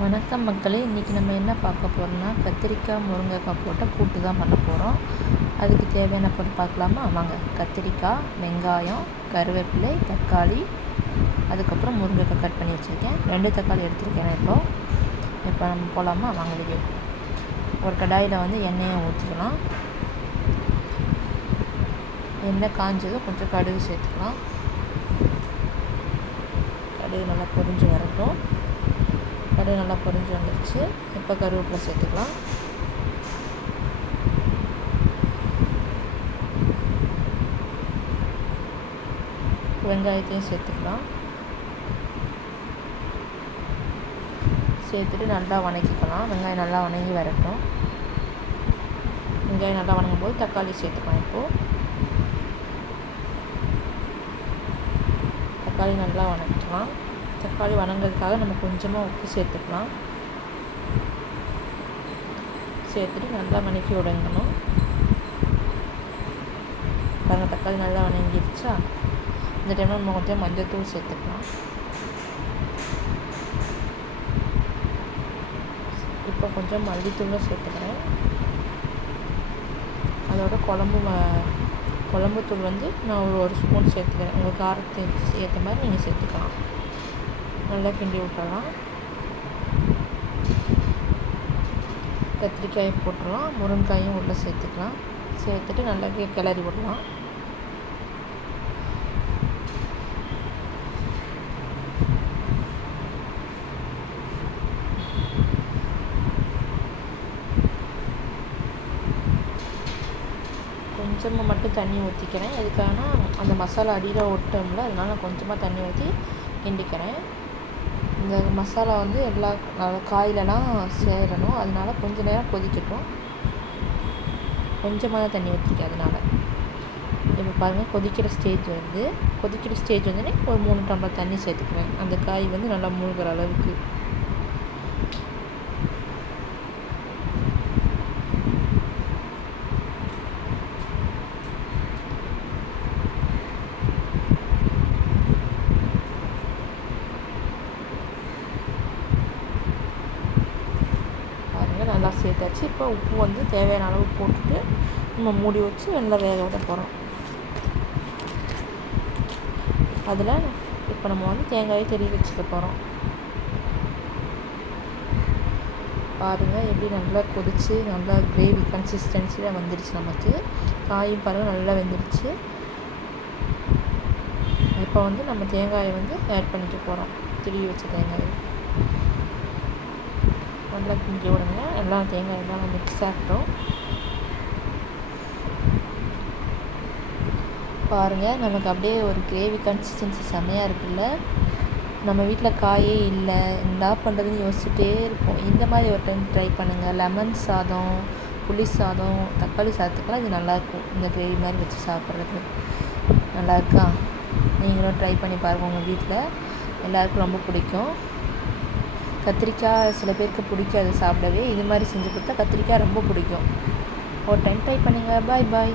வணக்கம் மக்களே இன்றைக்கி நம்ம என்ன பார்க்க போகிறோம்னா கத்திரிக்காய் முருங்கைக்காய் போட்ட கூட்டு தான் பண்ண போகிறோம் அதுக்கு தேவையான பொருள் பார்க்கலாமா? வாங்க. கத்திரிக்காய் வெங்காயம் கருவேப்பிலை தக்காளி அதுக்கப்புறம் முருங்கைக்காய் கட் பண்ணி வச்சுருக்கேன். ரெண்டு தக்காளி எடுத்துருக்கேன் இப்போ. இப்போ நம்ம போகலாமா வாங்க வீடியோ ஒரு கடாயில் வந்து எண்ணெயை ஊற்றிக்கலாம் எண்ணெய் காஞ்சதும் கொஞ்சம் கடுகு சேர்த்துக்கலாம். கடுகு நல்லா பொரிஞ்சு வரட்டும். கடுகு நல்லா பொரிஞ்சு வந்துடுச்சு இப்போ கருவேப்பிலை சேர்த்துக்கலாம். வெங்காயத்தையும் சேர்த்துக்கலாம். சேர்த்துட்டு நல்லா வணக்கிக்கலாம். வெங்காயம் நல்லா வணங்கி வரட்டும். வெங்காயம் நல்லா வணங்கும் போது தக்காளி சேர்த்துக்கலாம் இப்போது தக்காளி நல்லா வணக்கலாம். தக்காளி வணங்குறதுக்காக நம்ம கொஞ்சமாக உப்பு சேர்த்துக்கலாம். சேர்த்துட்டு நல்லா வணக்கி உடங்கணும் பாருங்கள் தக்காளி நல்லா வணங்கிடுச்சா இந்த டைமில் நம்ம கொஞ்சம் மஞ்சத்தூள் சேர்த்துக்கலாம். இப்போ கொஞ்சம் மல்லித்தூளும் சேர்த்துக்கிறேன். அதோட குழம்பு குழம்புத்தூள் வந்து நான் ஒரு ஒரு ஸ்பூன் சேர்த்துக்கிறேன். உங்கள் காரத்துக்கு ஏற்ற மாதிரி நீங்கள் சேர்த்துக்கலாம். நல்லா கிண்டி விட்டுறலாம். கத்திரிக்காயை போட்டுடலாம் முருங்காயும் உள்ளே சேர்த்துக்கலாம். சேர்த்துட்டு நல்லா கிளறி விடலாம். கொஞ்சமாக மட்டும் தண்ணி ஊற்றிக்கிறேன் எதுக்காகனா அந்த மசாலா அடியில் ஒட்டோம்ல அதனால் நான் கொஞ்சமாக தண்ணி ஊற்றி கிண்டிக்கிறேன். இந்த மசாலா வந்து எல்லா காயிலலாம் சேரணும். அதனால கொஞ்ச நேரம் கொதிக்கட்டும். கொஞ்சமாக தான் தண்ணி ஊற்றிருக்கேன் அதனால். இப்போ பாருங்கள் கொதிக்கிற ஸ்டேஜ் வந்து கொதிக்கிற ஸ்டேஜ் வந்து ஒரு மூணு டம்ளர் தண்ணி சேர்த்துக்கிறேன் அந்த காய் வந்து நல்லா மூழ்கிற அளவுக்கு. நல்லா சேர்த்தாச்சு இப்போ உப்பு வந்து தேவையான அளவு போட்டுட்டு நம்ம மூடி வச்சு நல்லா வேக விட போகிறோம் அதில் இப்போ நம்ம வந்து தேங்காயை தெரிய வச்சுக்க போகிறோம் பாருங்கள் எப்படி நல்லா கொதித்து நல்லா கிரேவி கன்சிஸ்டன்சியில் வந்துடுச்சு நமக்கு. காயும் பாருங்கள் நல்லா வெந்துடுச்சு இப்போ வந்து நம்ம தேங்காயை வந்து ஆட் பண்ணிக்க போகிறோம் திருவி வச்ச தேங்காயை. நல்லா கிண்டி விடுங்க. எல்லாம் தேங்காய் எல்லாம் மிக்ஸ் ஆகட்டும் பாருங்கள் நமக்கு அப்படியே ஒரு கிரேவி கன்சிஸ்டன்சி செம்மையாக இருக்குல்ல. நம்ம வீட்டில் காயே இல்லை. என்ன பண்ணுறதுன்னு யோசிச்சுட்டே இருப்போம். இந்த மாதிரி ஒரு டைம் ட்ரை பண்ணுங்கள் லெமன் சாதம் புளி சாதம் தக்காளி சாதத்துக்கெல்லாம் இது நல்லாயிருக்கும் இந்த கிரேவி மாதிரி வச்சு சாப்பிட்றது. நல்லாயிருக்கா நீங்களும் ட்ரை பண்ணி பாருங்கள் உங்கள் வீட்டில் எல்லாருக்கும் ரொம்ப பிடிக்கும். கத்திரிக்காய் சில பேருக்கு பிடிக்காது சாப்பிடவே. இது மாதிரி செஞ்சு கொடுத்தா கத்திரிக்காய் ரொம்ப பிடிக்கும். ஒரு டைம் ட்ரை பண்ணுங்கள் பாய் பாய்